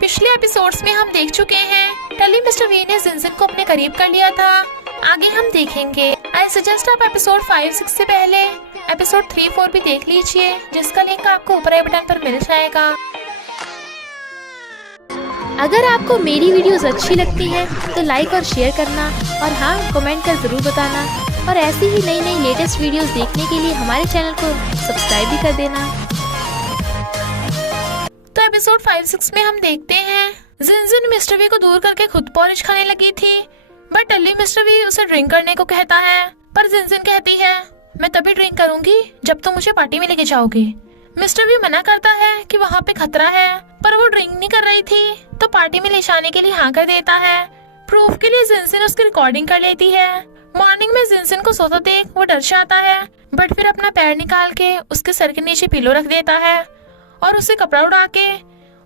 पिछले एपिसोड्स में हम देख चुके हैं टली मिस्टर वी ने जिनजिन को अपने करीब कर लिया था। आगे हम देखेंगे। आई सजेस्ट आप एपिसोड 5-6 से पहले एपिसोड 3-4 भी देख लीजिए, जिसका लिंक आपको ऊपर आई बटन पर मिल जाएगा। अगर आपको मेरी वीडियोस अच्छी लगती है तो लाइक और शेयर करना, और हाँ, कमेंट कर ज़रूर बताना। और ऐसी ही नई नई लेटेस्ट वीडियोस देखने के लिए हमारे चैनल को सब्सक्राइब भी कर देना। तो एपिसोड 5-6 में हम देखते हैं जिनजिन मिस्टर वी को दूर करके खुद पॉरिज खाने लगी थी, बट टली मिस्टर वी उसे ड्रिंक करने को कहता है। पर जिनजिन कहती है, मैं तभी ड्रिंक करूंगी जब तुम मुझे पार्टी में लेके जाओगे। मिस्टर वी मना करता है कि वहाँ पे खतरा है, पर वो ड्रिंक नहीं कर रही थी तो पार्टी में ले जाने के लिए हाँ कर देता है। प्रूफ के लिए जिनजिन उसकी रिकॉर्डिंग कर लेती है। मॉर्निंग में जिनजिन को सोता देख वो डर जाता है, बट फिर अपना पैर निकाल के उसके सर के नीचे पिलो रख देता है और उसे कपड़ा उड़ा के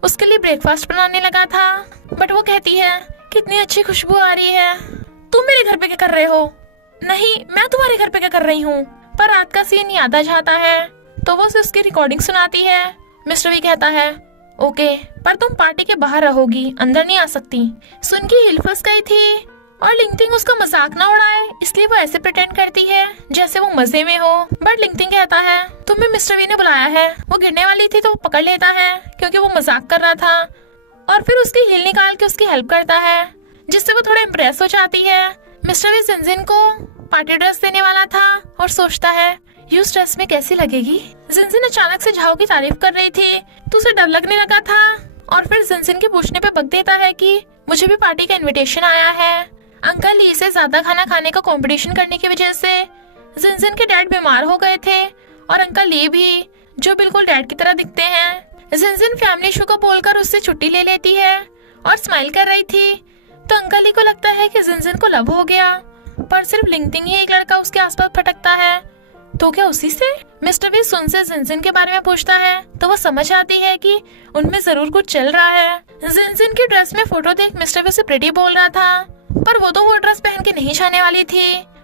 उसके लिए ब्रेकफास्ट बनाने लगा था। बट वो कहती है, कितनी अच्छी खुशबू आ रही है, तुम मेरे घर पे क्या कर रहे हो? नहीं, मैं तुम्हारे घर पे क्या कर रही हूँ? पर रात का सीन याद आ जाता है तो वो उसे उसकी रिकॉर्डिंग सुनाती है। मिस्टर वी कहता है, ओके, पर तुम पार्टी के बाहर रहोगी, अंदर नहीं आ सकती। सुन की हिल फंस गई थी और लिंगटिंग उसका मजाक ना उड़ाए, इसलिए वो ऐसे प्रिटेंड करती है जैसे वो मजे में हो। बट लिंगटिंग कहता है, तुम्हें मिस्टर वी ने बुलाया है। वो गिरने वाली थी तो वो पकड़ लेता है क्योंकि वो मजाक कर रहा था, और फिर उसकी हिल निकाल के उसकी हेल्प करता है, जिससे वो थोड़ा इम्प्रेस हो जाती है। मिस्टर वी जिनजिन को पार्टी ड्रेस देने वाला था और सोचता है, ये उस ड्रेस में कैसी लगेगी। जिनजिन अचानक से झाओ की तारीफ कर रही थी तो उसे डर लगने लगा था, और फिर जिनजिन के पूछने पे बक देता है कि मुझे भी पार्टी का इनविटेशन आया है। अंकल ली से ज्यादा खाना खाने का कंपटीशन करने की वजह से जिनजिन के डैड बीमार हो गए थे, और अंकल ली भी, जो बिल्कुल डैड की तरह दिखते हैं। जिनजिन फैमिली इशू को बोलकर उससे छुट्टी ले लेती है और स्माइल कर रही थी, तो अंकल ली को लगता है कि जिनजिन को लव हो गया, पर सिर्फ लिंगटिंग ही एक लड़का उसके आसपास भटकता है। तो क्या उसी से? मिस्टर वी सुन से जिनजिन के बारे में पूछता है तो वो समझ आती है कि उनमें जरूर कुछ चल रहा है। जिनजिन की ड्रेस में फोटो देख मिस्टर वी उसे प्रिटी बोल रहा था, पर वो तो वो ड्रेस पहन के नहीं जाने वाली थी।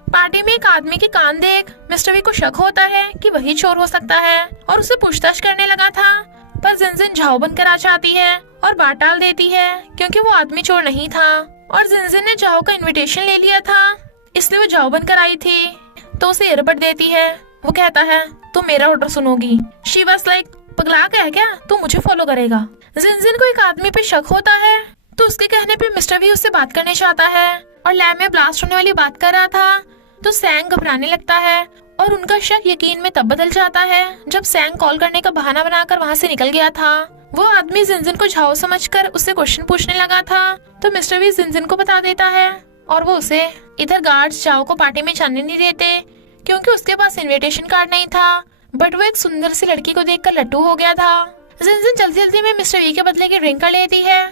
पार्टी में एक आदमी के कान देख मिस्टर वी को शक होता है कि वही चोर हो सकता है, और उसे पूछताछ करने लगा था। पर जिनजिन झाव बनकर आ जाती है और बात टाल देती है क्योंकि वो आदमी चोर नहीं था, और जिनजिन ने झाव का इन्विटेशन ले लिया था, इसलिए वो झाव बनकर आई थी। तो उसे ईयरबड देती है। वो कहता है, तुम मेरा ऑर्डर सुनोगी। शी वाज लाइक, पगला गया क्या, तू मुझे फॉलो करेगा? जिनजिन को एक आदमी पे शक होता है, तो उसके कहने पे मिस्टर वी उससे बात करने चाहता है, और लैब में ब्लास्ट होने वाली बात कर रहा था तो सैंग घबराने लगता है, और उनका शक यकीन में तब बदल जाता है जब सैंग कॉल करने का बहाना बनाकर वहाँ से निकल गया था। वो आदमी जिनजिन को झाओ समझकर उससे क्वेश्चन पूछने लगा था, तो मिस्टर वी जिनजिन को बता देता है, और वो उसे इधर गार्ड्स झाओ को पार्टी में जाने नहीं देते क्योंकि उसके पास इनविटेशन कार्ड नहीं था। बट वो एक सुंदर सी लड़की को देखकर लट्टू हो गया था। जिनजिन जल्दी जल्दी में मिस्टर वी के बदले की ड्रिंक कर लेती है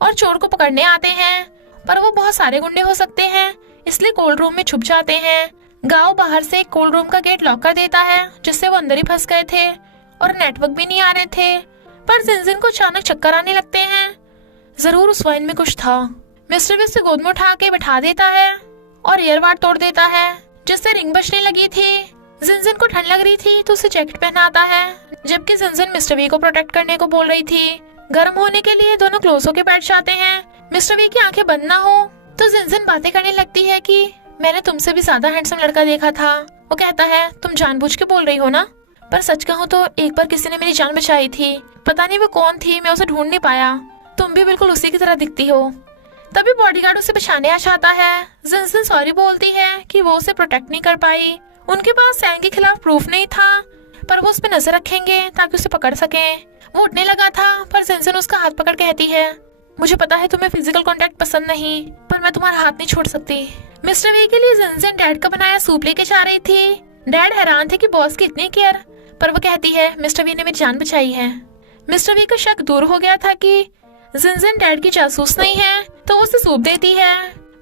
और चोर को पकड़ने आते हैं, पर वो बहुत सारे गुंडे हो सकते हैं, इसलिए कोल्ड रूम में छुप जाते हैं। गांव बाहर से एक कोल्ड रूम का गेट लॉक कर देता है, जिससे वो अंदर ही फंस गए थे और नेटवर्क भी नहीं आ रहे थे। पर जिनजिन को अचानक चक्कर आने लगते हैं, जरूर उस वाइन में कुछ था। मिस्टर वी उसे गोद में उठा के बैठा देता है और ईयरवाड तोड़ देता है, जिससे रिंग बजने लगी थी। जिनजिन को ठंड लग रही थी तो उसे जैकेट पहनाता है, जबकि जिनजिन मिस्टर वी को प्रोटेक्ट करने को बोल रही थी। गर्म होने के लिए दोनों क्लोज होके बैठ जाते हैं। मिस्टर वी की आंखें बंद ना हो तो जिनजिन बातें करने लगती है कि मैंने तुमसे भी ज्यादा हैंडसम लड़का देखा था। वो कहता है, तुम जानबूझ के बोल रही हो ना? पर सच कहूँ तो एक बार किसी ने मेरी जान बचाई थी, पता नहीं वो कौन थी, मैं उसे ढूंढ नहीं पाया। तुम भी बिल्कुल उसी की तरह दिखती हो। तभी बॉडीगार्ड उसे बचाने आ जाता है। जिनजिन सॉरी बोलती है कि वो उसे प्रोटेक्ट नहीं कर पाई। उनके पास सैंग के खिलाफ प्रूफ नहीं था, पर वो उस पर नजर रखेंगे ताकि उसे पकड़ सकें। वो उठने लगा था, पर जिनजिन उसका हाथ पकड़ कहती है, मुझे पता है तुम्हें फिजिकल कांटेक्ट पसंद नहीं, पर मैं तुम्हारा हाथ नहीं छोड़ सकती। मिस्टर वी के लिए जिनजिन डैड का बनाया सूप लेके जा रही थी। डैड हैरान थे कि बॉस की इतनी केयर, पर वो कहती है, मिस्टर वी ने मेरी जान बचाई है। मिस्टर वी का शक दूर हो गया था कि जिनजिन डैड की जासूस नहीं है, तो वो उसे सूप देती है।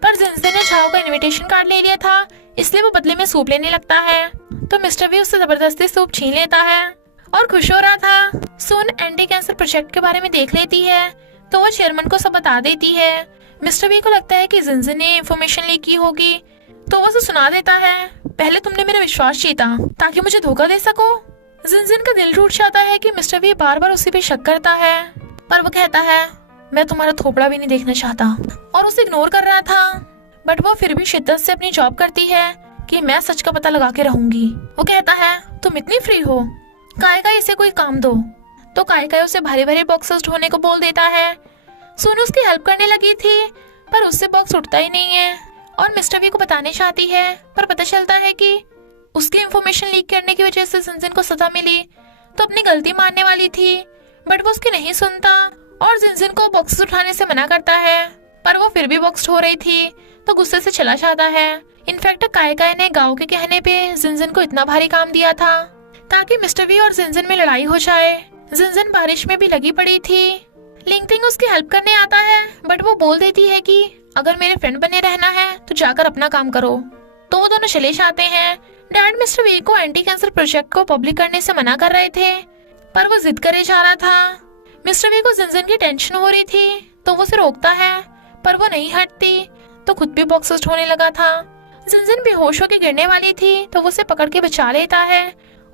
पर जिनजिन ने झाओ का इनविटेशन कार्ड ले लिया था, इसलिए वो बदले में सूप लेने लगता है, तो मिस्टर वी उससे जबरदस्ती सूप छीन लेता है और खुश हो रहा था। सुन एंटी कैंसर प्रोजेक्ट के बारे में देख लेती है, तो वो चेयरमैन को सब बता देती है। मिस्टर वी को लगता है कि जिनजिन ने इंफॉर्मेशन लीक की होगी, तो वो उसे सुना देता है, पहले तुमने मेरा विश्वास जीता ताकि मुझे धोखा दे सको। जिनजिन का दिल टूट जाता है कि मिस्टर वी बार बार उसी पे शक करता है, पर वो कहता है, मैं तुम्हारा थोपड़ा भी नहीं देखना चाहता, और उसे इग्नोर कर रहा था। बट वो फिर भी शिद्दत से अपनी जॉब करती है कि मैं सच का पता लगा के रहूंगी। वो कहता है तुम इतनी फ्री हो, कायकाई इसे कोई काम दो। तो कायकाई उसे भारी भारी बॉक्सेस ढोने को बोल देता है। सोनू उसकी हेल्प करने लगी थी पर उससे बॉक्स उठता ही नहीं है और मिस्टर वी को बताने चाहती है, पर पता चलता है कि उसकी इंफॉर्मेशन लीक करने की वजह से जिनजिन को सजा मिली, तो अपनी गलती मानने वाली थी। बट वो उसकी नहीं सुनता और जिनजिन को बॉक्सेस उठाने से मना करता है, पर वो फिर भी बॉक्स ढो रही थी तो गुस्से से चला जाता है। इनफैक्ट कायकाई ने गांव के कहने पे जिनजिन को इतना भारी काम दिया था ताकि मिस्टर वी और जिनजिन में लड़ाई हो जाए। जिनजिन बारिश में भी लगी पड़ी थी। लिंगटिंग उसकी हेल्प करने आता है, बट वो बोल देती है कि अगर मेरे फ्रेंड बने रहना है तो जाकर अपना काम करो। तो वो दोनों चले जाते हैं। डैड मिस्टर वी को एंटी कैंसर प्रोजेक्ट को पब्लिक करने से मना कर रहे थे, पर वो जिद करे जा रहा था। मिस्टर वी को जिनजिन की टेंशन हो रही थी तो वो उसे रोकता है, पर वो नहीं हटती तो खुद भी बॉक्सेस ढोने लगा था। जिनजिन बेहोश होकर गिरने वाली थी तो वो उसे पकड़ के बचा लेता है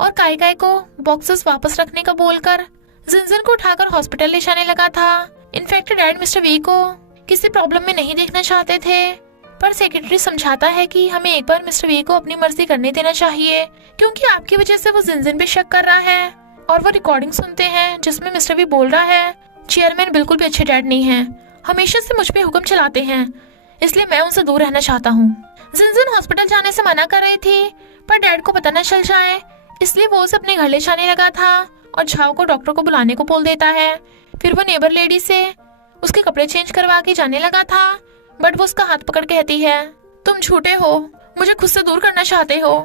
और कायकाई को बॉक्सेस वापस रखने का बोलकर जिनजिन को उठाकर हॉस्पिटल ले जाने लगा था। इनफैक्ट डैड मिस्टर वी को किसी प्रॉब्लम में नहीं देखना चाहते थे, पर सेक्रेटरी समझाता है कि हमें एक बार मिस्टर वी को अपनी मर्जी करने देना चाहिए, क्योंकि आपकी वजह से वो जिनजिन पे शक कर रहा है। और वो रिकॉर्डिंग सुनते हैं जिसमें मिस्टर वी बोल रहा है चेयरमैन बिल्कुल भी अच्छे डैड नहीं है, हमेशा से मुझ पे हुक्म चलाते हैं, इसलिए मैं उनसे दूर रहना चाहता हूँ। जिनजिन हॉस्पिटल जाने से मना कर रही थी, पर डैड को पता न चल जाए इसलिए वो उसे अपने घर ले जाने लगा था और झाओ को डॉक्टर को बुलाने को बोल देता है। फिर वो नेबर लेडी से उसके कपड़े चेंज करवा के जाने लगा था, बट वो उसका हाथ पकड़ कहती है तुम झूठे हो, मुझे खुद से दूर करना चाहते हो।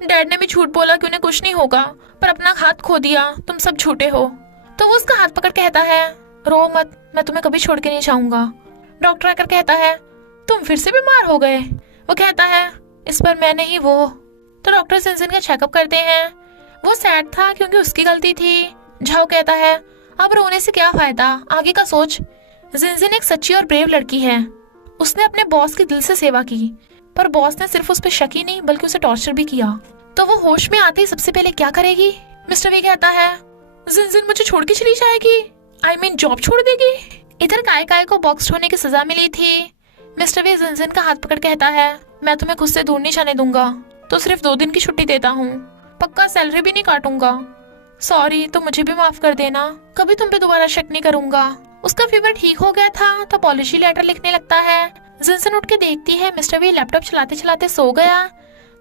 डैड ने भी झूठ बोला कि उन्हें कुछ नहीं होगा, पर अपना हाथ खो दिया, तुम सब झूठे हो। तो वो उसका हाथ पकड़ कहता है रो मत, मैं तुम्हें कभी छोड़ के नहीं जाऊंगा। डॉक्टर आकर कहता है तुम फिर से बीमार हो गए। वो कहता है इस पर मैं नहीं वो। तो डॉक्टर जिनजिन का चेकअप करते हैं। वो सैड था क्योंकि उसकी गलती थी। झाओ कहता है अब रोने से क्या फायदा, आगे का सोच। जिनजिन एक सच्ची और ब्रेव लड़की है, उसने अपने बॉस की दिल से सेवा की, पर बॉस ने सिर्फ उस पर शक ही नहीं बल्कि उसे टॉर्चर भी किया। तो वो होश में आते ही सबसे पहले क्या करेगी? मिस्टर वी कहता है जिनजिन मुझे छोड़ के चली जाएगी, I mean जॉब छोड़ देगी। इधर कायकाई को बॉक्स ढोने की सजा मिली थी। मिस्टर वी जिनजिन का हाथ पकड़ कहता है मैं तुम्हें खुद से दूर नहीं जाने दूंगा, तो सिर्फ 2 दिन की छुट्टी देता हूँ, पक्का सैलरी भी नहीं काटूंगा। सॉरी, तो मुझे भी माफ कर देना, कभी तुम पे दोबारा शक नहीं करूंगा। उसका फीवर ठीक हो गया था तो अपॉलॉजी लेटर लिखने लगता है। जिनजिन उठ के देखती है मिस्टर वी लैपटॉप चलाते चलाते सो गया,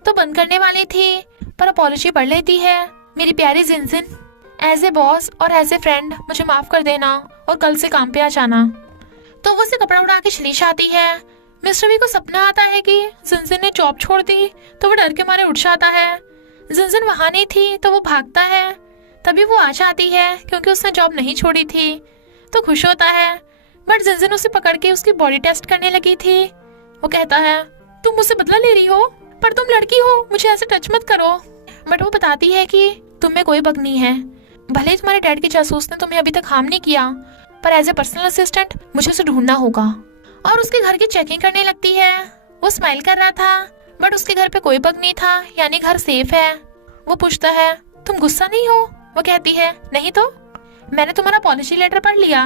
तो बंद करने वाली थी पर अपॉलॉजी पढ़ लेती है। मेरी प्यारी जिनजिन, एज ए बॉस और एज ए फ्रेंड मुझे माफ कर देना और कल से काम पे आ जाना। तो वो उसे कपड़ा उड़ा के चली जाती है। मिस्टर वी को सपना आता है कि जिनजिन ने जॉब छोड़ दी, तो वो डर के मारे उठ जाता है। जिनजिन वहां नहीं थी तो वो भागता है, तभी वो आ जाती है क्योंकि उसने जॉब नहीं छोड़ी थी, तो खुश होता है। बट जिनजिन उसे पकड़ के उसकी बॉडी टेस्ट करने लगी थी। वो कहता है तुम मुझसे बदला ले रही हो, पर तुम लड़की हो, मुझे ऐसे टच मत करो। बट वो बताती है कि तुम में कोई बग नहीं है, भले ही तुम्हारे डैड के जासूस ने तुम्हें अभी तक हार्म नहीं किया, पर एज ए पर्सनल असिस्टेंट मुझे उसे ढूंढना होगा। और उसके घर की चेकिंग करने लगती है। वो स्माइल कर रहा था, बट उसके घर पे कोई बग नहीं था, यानी घर सेफ है। वो पूछता है तुम गुस्सा नहीं हो? वो कहती है नहीं तो, मैंने तुम्हारा अपॉलॉजी लेटर पढ़ लिया।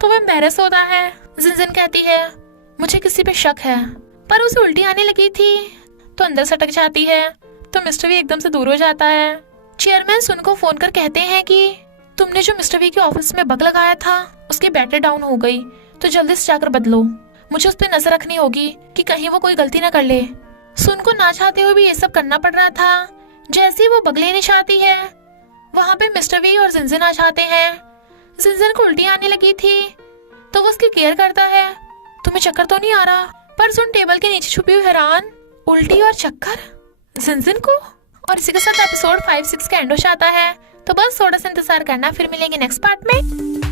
तो वो एम्बैरस होता है। जिनजिन कहती है मुझे किसी पे शक है, पर उसे उल्टी आने लगी थी तो अंदर सटक जाती है। तो मिस्टर वी एकदम से दूर हो जाता है। चेयरमैन सुन को फोन कर कहते हैं कि तुमने जो मिस्टर वी के ऑफिस में बग लगाया था उसकी बैटरी डाउन हो गई, तो जल्दी से जाकर बदलो। मुझे उस पर नजर रखनी होगी कि कहीं वो कोई गलती ना कर ले। सुन को ना चाहते हुए भी ये सब करना पड़ रहा था। जैसे ही वो बग लेने चाहती है, वहाँ पे मिस्टर वी और जिनजिन आ जाते हैं। जिनजिन को उल्टी आने लगी थी तो वो उसकी केयर करता है। तुम्हें चक्कर तो नहीं आ रहा? पर सुन टेबल के नीचे छुपी हुई हैरान, उल्टी और चक्कर जिनजिन को। और इसी के साथ एपिसोड 5-6 का एंड हो जाता है। तो बस थोड़ा सा इंतजार करना, फिर मिलेंगे नेक्स्ट पार्ट में।